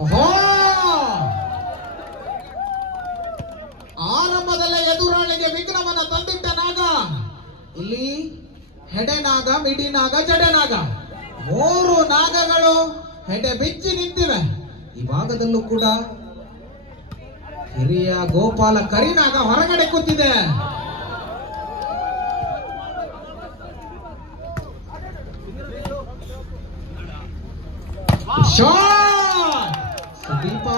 ಓಹೋ, ಆರಂಭದಲ್ಲೇ ಎದುರಾಳಿಗೆ ವಿಘ್ನವನ್ನ ತಂದಿಟ್ಟ ನಾಗ. ಇಲ್ಲಿ ಹೆಡೆನಾಗ, ಮಿಡಿನಾಗ, ಜಡೆನಾಗ, 3 ನಾಗಗಳು ಹೆಡೆ ಬಿಚ್ಚಿ ನಿಂತಿವೆ. ಈ ಭಾಗದಲ್ಲೂ ಕೂಡ ಹಿರಿಯ ಗೋಪಾಲ ಕರಿನಾಗ ಹೊರಗಡೆ ಕೂತಿದೆ. ಸುದೀಪ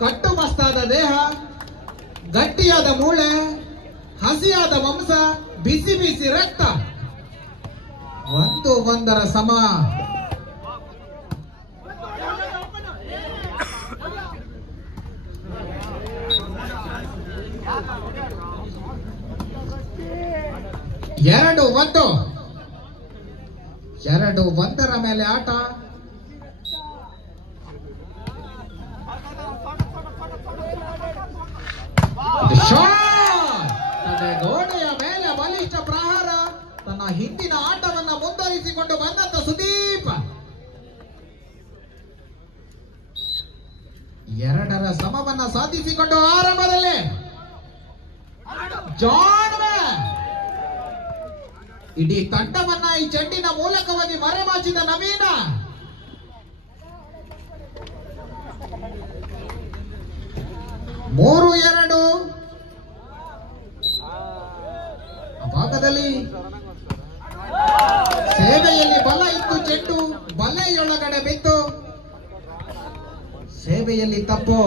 ಕಟ್ಟು ಮಸ್ತಾದ ದೇಹ, ಗಟ್ಟಿಯಾದ ಮೂಳೆ, ಹಸಿಯಾದ ಮಾಂಸ, ಬಿಸಿ ಬಿಸಿ ರಕ್ತ, 1-1 ಸಮ. ಎರಡು 1 ಮೇಲೆ ಆಟ. ಗೋಡೆಯ ಮೇಲೆ ಬಲಿಷ್ಠ ಪ್ರಹಾರ. ತನ್ನ ಹಿಂದಿನ ಆಟವನ್ನ ಮುಂದುವರಿಸಿಕೊಂಡು ಬಂದಂತ ಸುದೀಪ್ 2 ಸಮವನ್ನ ಸಾಧಿಸಿಕೊಂಡು ಆರಂಭದಲ್ಲಿ ಇಡೀ ತಂಡವನ್ನ ಈ ಚೆಂಡಿನ ಮೂಲಕವಾಗಿ ಮರೆಮಾಚಿದ ನವೀನ. ಮೂರು 2 ಭಾಗದಲ್ಲಿ ಸೇವೆಯಲ್ಲಿ ಬಲ ಇತ್ತು. ಚೆಂಡು ಬಲೆಯೊಳಗಡೆ ಬಿತ್ತು. ಸೇವೆಯಲ್ಲಿ ತಪ್ಪು.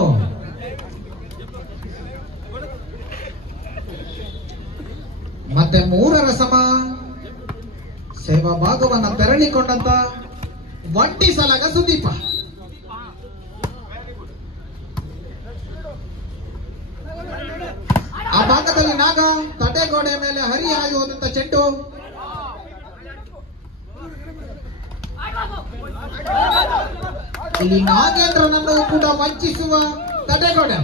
ಮತ್ತೆ 3 ಸಮ. ಸೇವಾ ಭಾಗವನ್ನ ತೆರಳಿಕೊಂಡಂತ ಒಂಟಿ ಸಲಗ ಸುದೀಪ. ಆ ಭಾಗದಲ್ಲಿ ನಾಗ ತಡೆಗೋಡೆ ಮೇಲೆ ಹರಿಹಾಯಿ ಹೋದಂತ ಚೆಂಡು. ಇಲ್ಲಿ ನಾಗೇಂದ್ರನನ್ನು ಕೂಡ ವಂಚಿಸುವ ತಡೆಗೋಡೆ.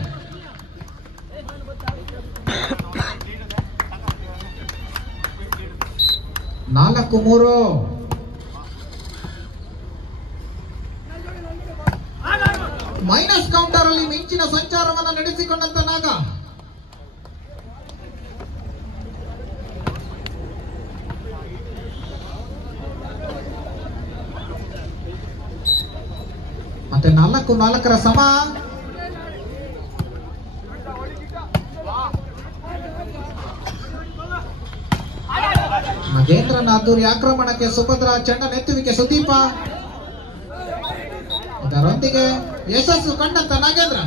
ನಾಲ್ಕು 3 ಮೈನಸ್ ಕೌಂಟರ್ ಅಲ್ಲಿ ಮಿಂಚಿನ ಸಂಚಾರವನ್ನು ನಡೆಸಿಕೊಂಡಂತ ನಾಗ. ಮತ್ತೆ 4-4 ಸಮ. ಮಗೇಂದ್ರನ ಅದ್ದೂರಿ ಆಕ್ರಮಣಕ್ಕೆ ಸುಭದ್ರ ಚೆಂಡನೆತ್ತುವಿಕೆ ಸುದೀಪ. ಇದರೊಂದಿಗೆ ಯಶಸ್ಸು ಕಂಡಂತ ನಾಗೇಂದ್ರ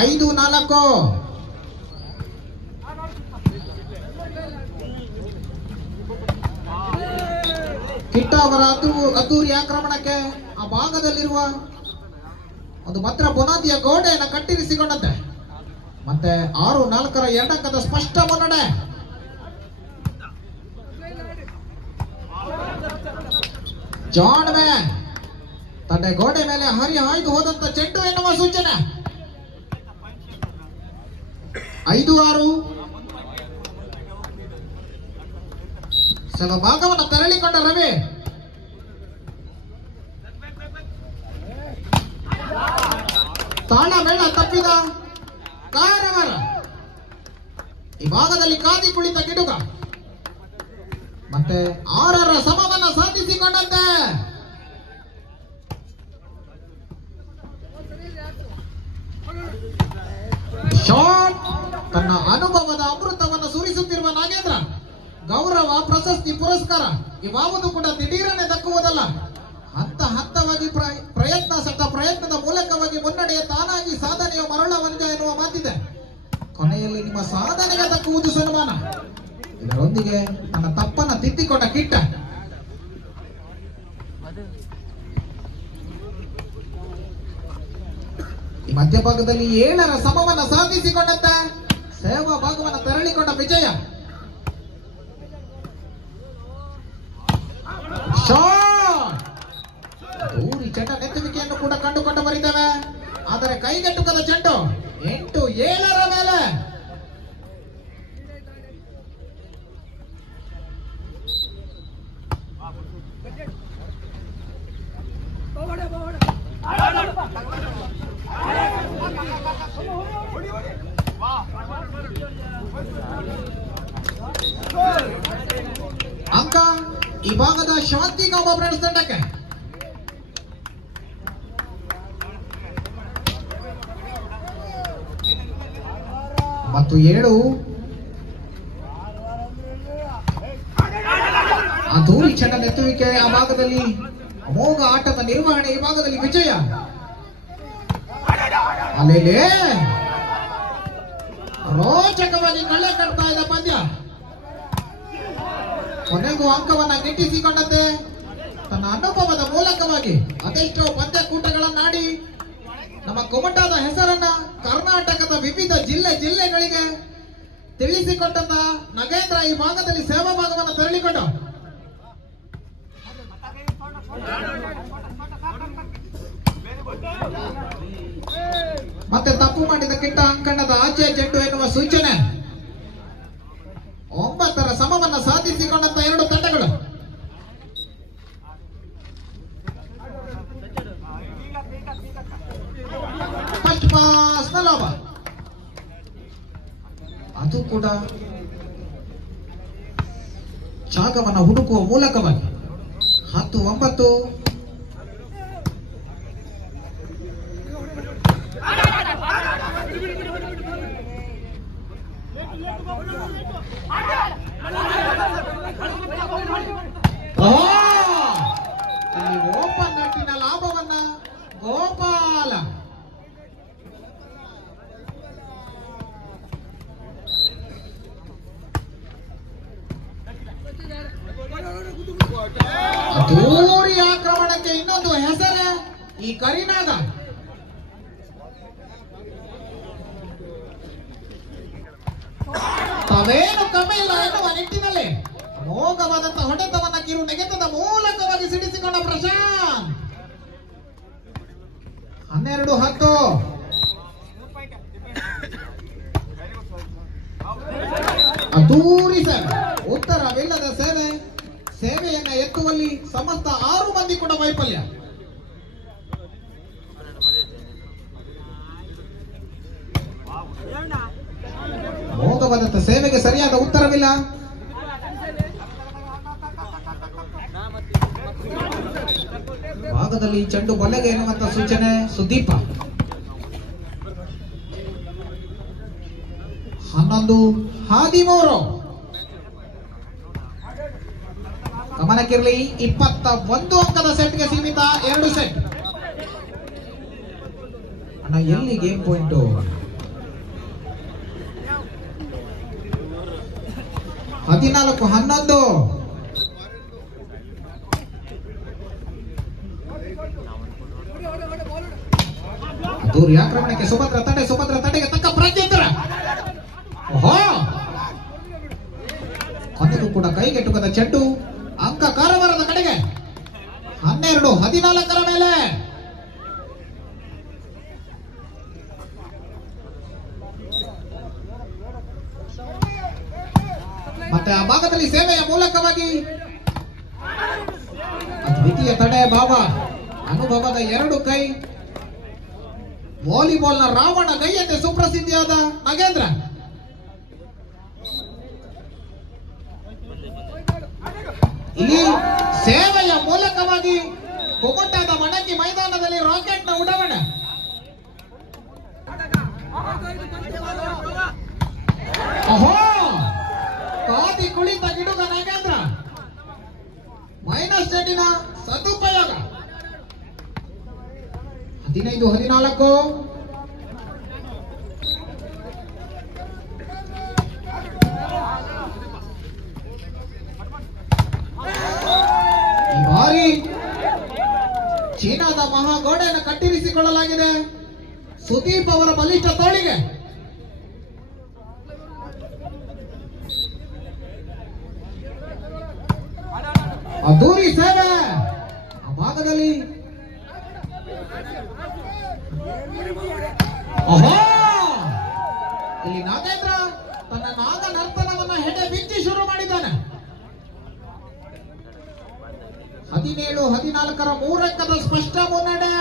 5-4. ಕಿಟ್ಟ ಅವರ ಅದ್ದೂರಿ ಆಕ್ರಮಣಕ್ಕೆ ಆ ಭಾಗದಲ್ಲಿರುವ ಒಂದು ಭದ್ರ ಬುನಾದಿಯ ಗೋಡೆಯನ್ನು ಕಟ್ಟಿರಿಸಿಕೊಂಡಂತೆ. ಮತ್ತೆ 6-4 ಎರಡಂಕದ ಸ್ಪಷ್ಟ ಮುನ್ನಡೆ. ಜಾನ್ ಮ್ಯಾನ್ ತನ್ನ ಗೋಡೆ ಮೇಲೆ ಹರಿಹಾಯ್ದು ಹೋದಂತ ಚೆಂಡು ಎನ್ನುವ ಸೂಚನೆ. 5-6. ಭಾಗವನ್ನು ತೆರಳಿಕೊಂಡ ರವಿ. ತಾಳ ಮೇಳ ತಪ್ಪಿದ ಕಾರವಾರ. ಈ ಭಾಗದಲ್ಲಿ ಕಾದಿ ಕುಳಿತ ಗಿಡುಗ. ಮತ್ತೆ 6 ಸಮವನ್ನ ಸಾಧಿಸಿಕೊಂಡಂತೆ. ಶಾಟ್. ತನ್ನ ಅನುಭವದ ಅಮೃತವನ್ನು ಸುರಿಸುತ್ತಿರುವ ನಾಗೇಂದ್ರ. ಗೌರವ, ಪ್ರಶಸ್ತಿ, ಪುರಸ್ಕಾರ ಇವಾವುದು ಕೂಡ ದಿಢೀರನೆ ದಕ್ಕುವುದಲ್ಲ. ಹಂತವಾಗಿ ಪ್ರಯತ್ನದ ಮೂಲಕವಾಗಿ ಮುನ್ನಡೆಯ ತಾನಾಗಿ ಸಾಧನೆಯ ಮರಳವನಿಜ ಎನ್ನುವ ಮಾತಿದೆ. ಕೊನೆಯಲ್ಲಿ ನಿಮ್ಮ ಸಾಧನೆಗೆ ದಕ್ಕುವುದು ಸನ್ಮಾನ. ಇದರೊಂದಿಗೆ ತನ್ನ ತಪ್ಪನ್ನ ತಿದ್ದಿಕೊಂಡ ಕಿಟ್ಟ. ಈ ಮಧ್ಯಭಾಗದಲ್ಲಿ 7 ಸಮವನ್ನ ಸಾಧಿಸಿಕೊಂಡಂತೆ ಸೇವಾ ಭಾಗವನ್ನು ತೆರಳಿಕೊಂಡ ವಿಜಯ. ದೂರಿ ಚೆಂಡ ನೆತ್ತುವಿಕೆಯನ್ನು ಕೂಡ ಕಂಡುಕೊಂಡು ಬರಿದ್ದೇವೆ. ಆದರೆ ಕೈಗೆಟುಕದ ಚೆಂಡು 8-7 ಮೇಲೆ. ಅಂಕ ಈ ಭಾಗದ ಶಾಂತಿಗಾಮ ಫ್ರೆಂಡ್ಸ್ ತಂಡಕ್ಕೆ. ಮತ್ತು 7 ಅದ್ದೂರಿ ಚೆಂಡ ಎತ್ತುವಿಕೆ ಆ ಭಾಗದಲ್ಲಿ ಅಮೋಘ ಆಟದ ನಿರ್ವಹಣೆ ಈ ಭಾಗದಲ್ಲಿ ವಿಜಯ. ಅಲ್ಲೇ ರೋಚಕವಾಗಿ ಕಳ್ಳೆ ಕಟ್ತಾ ಇದ್ದ ಪಂದ್ಯ ಕೊನೆಗೂ ಅಂಕವನ್ನ ಗಿಟ್ಟಿಸಿಕೊಂಡಂತೆ ತನ್ನ ಅನುಭವದ ಮೂಲಕವಾಗಿ ಅದೆಷ್ಟೋ ಪಂದ್ಯಕೂಟಗಳನ್ನಾಡಿ ನಮ್ಮ ಕುಮಟಾದ ಹೆಸರನ್ನ ಕರ್ನಾಟಕದ ವಿವಿಧ ಜಿಲ್ಲೆಗಳಿಗೆ ತಿಳಿಸಿಕೊಟ್ಟಂತ ನಗೇಂದ್ರ ಈ ಭಾಗದಲ್ಲಿ ಸೇವಾ ಭಾಗವನ್ನು ತೆರಳಿಕೊಂಡು ಮತ್ತೆ ತಪ್ಪು ಮಾಡಿದ ಕಿಟ್ಟ ಅಂಕಣದ ಆಚೆ ಚೆಂಡು ಎನ್ನುವ ಸೂಚನೆ. 9ರ ಸಮವನ್ನ ಸಾಧಿಸಿಕೊಂಡಂತ 2 ತಂಡಗಳು. ಫಸ್ಟ್ ಪಾಸ್ ನ ಲಾಭ, ಅದು ಕೂಡ ಜಾಗವನ್ನು ಹುಡುಕುವ ಮೂಲಕವಾಗಿ 10-9. ಓಪನ್ ನಟ್ಟಿನ ಲಾಭವನ್ನ ಗೋಪಾಲ. ಅದ್ದೂರಿ ಆಕ್ರಮಣಕ್ಕೆ ಇನ್ನೊಂದು ಹೆಸರೇ ಈ ಕರಿನಾಗ. ತಾವೇನು ಕಮ್ಮಿ ಇಲ್ಲ ಎನ್ನುವ ನಿಟ್ಟಿನಲ್ಲಿ ಅಮೋಘವಾದಂತಹ ಹೊಡೆತವನ್ನ ಕಿರು ನೆಗೆತದ ಮೂಲಕವಾಗಿ ಸಿಡಿಸಿಕೊಂಡ ಪ್ರಶಾಂತ್. 12-10. ಅದ್ದೂರಿ ಸೇವೆ, ಉತ್ತರವಿಲ್ಲದ ಸೇವೆಯನ್ನ ಎತ್ತುವಲ್ಲಿ ಸಮಸ್ತ 6 ಮಂದಿ ಕೂಡ ವೈಫಲ್ಯ. ಮೋಘವಾದಂತ ಸೇವೆಗೆ ಸರಿಯಾದ ಉತ್ತರವಿಲ್ಲ. ಭಾಗದಲ್ಲಿ ಚೆಂಡು ಬಲೆಗೆ ಎನ್ನುವಂತ ಸೂಚನೆ ಸುದೀಪ. 11-13. ಗಮನಕ್ಕಿರಲಿ, 21 ಅಂಕದ ಸೆಟ್ಗೆ ಸೀಮಿತ 2 ಸೆಟ್. ಅಣ್ಣ ಎಲ್ಲಿ ಗೇಮ್ ಪಾಯಿಂಟ್? 14-11. ಅದ್ದೂರಿ ಆಕ್ರಮಣಕ್ಕೆ ಸುಭದ್ರ ತಡೆಗೆ ತಕ್ಕ ಪ್ರತ್ಯುತ್ತರ. ಓಹೋ, ಕೊನೆಗೂ ಕೂಡ ಕೈಗೆಟುಕದ ಚೆಂಡು ಅಂಕ ಕಾರವಾರದ ಕಡೆಗೆ. 12-14 ಮೇಲೆ. ಮತ್ತೆ ಆ ಭಾಗದಲ್ಲಿ ಸೇವೆಯ ಮೂಲಕವಾಗಿ ದ್ವಿತೀಯ ತಡೆ ಭಾವ ಅನುಭವದ 2 ಕೈ. ವಾಲಿಬಾಲ್ನ ರಾವಣ ಕೈ ಎಂದೇ ಸುಪ್ರಸಿದ್ಧಿಯಾದ ನಗೇಂದ್ರ. ಇಲ್ಲಿ ಸೇವೆಯ ಮೂಲಕವಾಗಿ ಕುಮಟಾದ ಮಣಕಿ ಮೈದಾನದಲ್ಲಿ ರಾಕೆಟ್ ನ ಉಡಾವಣೆ. ಓಹೋ, ಕಾದಿ ಕುಳಿತ ಗಿಡುಗ ನಗೇಂದ್ರ. ಮೈನಸ್ ಚೆಂಡಿನ ಸದುಪಯೋಗ. 15-14. ಈ ಬಾರಿ ಚೀನಾದ ಮಹಾಗೋಡೆಯನ್ನು ಕಟ್ಟಿರಿಸಿಕೊಳ್ಳಲಾಗಿದೆ ಸುದೀಪ್ ಅವರ ಬಲಿಷ್ಠ ತೋಳಿಗೆ. ಅದ್ದೂರಿ ಸೇವೆ ಆ ಭಾಗದಲ್ಲಿ. ಓಹೋ, ಇಲ್ಲಿ ನಾಗೇಂದ್ರ ತನ್ನ ನಾಗ ನರ್ತನವನ್ನ ಹೆಡೆ ಬಿಚ್ಚಿ ಶುರು ಮಾಡಿದ್ದಾನೆ. 17-14 3 ಅಂಕದ ಸ್ಪಷ್ಟ ಮುನ್ನಡೆ.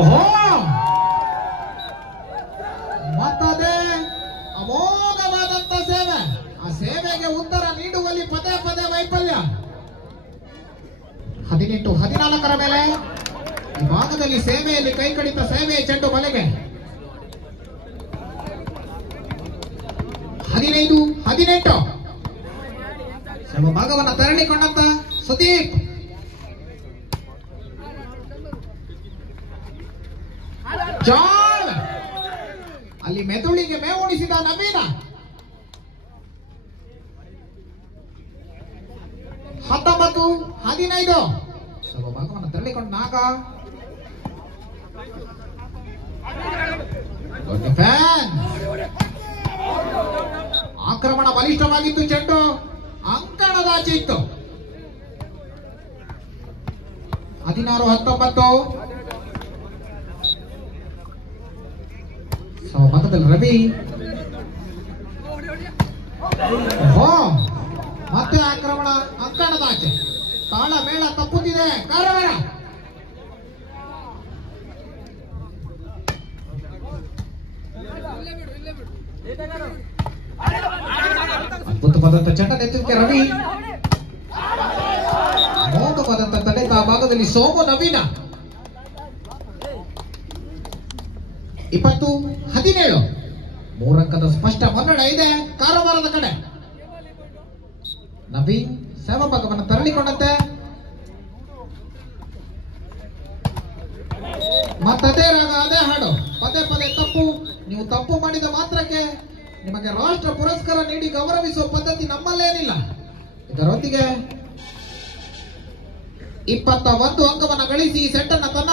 ಓಹೋ, ಮತ್ತದೇ ಅಮೋಘವಾದಂತ ಸೇವೆ. ಆ ಸೇವೆಗೆ ಉತ್ತರ ನೀಡುವಲ್ಲಿ ಪದೇ ಪದೇ ವೈಫಲ್ಯ. 18-14 ಮೇಲೆ ಈ ಭಾಗದಲ್ಲಿ ಸೇವೆಯಲ್ಲಿ ಕೈ ಕಡಿತ ಸೇವೆಯ ಚೆಂಡು ಬಲೆಗೆ. 15-18 ಭಾಗವನ್ನು ತೆರಳಿಕೊಂಡಂತ ಸುದೀಪ್. ಜಾಲ್ ಅಲ್ಲಿ ಮೆದುಳಿಗೆ ಮೇವುಣಿಸಿದ ನವೀನ. 19-15 ಭಾಗವನ್ನು ತೆರಳಿಕೊಂಡ ನಾಗ. ಆಕ್ರಮಣ ಬಲಿಷ್ಠವಾಗಿತ್ತು, ಚೆಂಡು ಅಂಕಣದಾಚೆ ಇತ್ತು. 16-19 ಭಾಗದಲ್ಲಿ ರವಿ. ಮತ್ತೆ ಆಕ್ರಮಣ ಅಂಕಣದಾಚೆ. ತಾಳ ಮೇಳ ತಪ್ಪುತ್ತಿದೆ ಕಾರವಾರ. ಅದ್ಭುತವಾದಂತ ಚಂಡ ನೆತ್ತಿಗೆ ರವಿ. ಮೋಘವಾದಂತ ತಡೆತ ಭಾಗದಲ್ಲಿ ಸೋಮು ನವೀನ. 20-17 3 ಅಂಕದ ಸ್ಪಷ್ಟ ಮುನ್ನಡೆ ಇದೆ ಕಾರವಾರದ ಕಡೆ. ನವೀನ್ ಸೇವಾ ಭಾಗವನ್ನು ತರಳಿಕೊಂಡಂತೆ. ಮತ್ತದೇ ರಾಗ, ಅದೇ ಹಾಡು, ಪದೇ ಪದೇ ತಪ್ಪು. ನೀವು ತಪ್ಪು ಮಾಡಿದ ಮಾತ್ರಕ್ಕೆ ನಿಮಗೆ ರಾಷ್ಟ್ರ ಪುರಸ್ಕಾರ ನೀಡಿ ಗೌರವಿಸುವ ಪದ್ಧತಿ ನಮ್ಮಲ್ಲೇನಿಲ್ಲ. ಇದರೊಂದಿಗೆ 21 ಅಂಕವನ್ನು ಗಳಿಸಿ ಈ ಸೆಟ್ ಅನ್ನು ತನ್ನ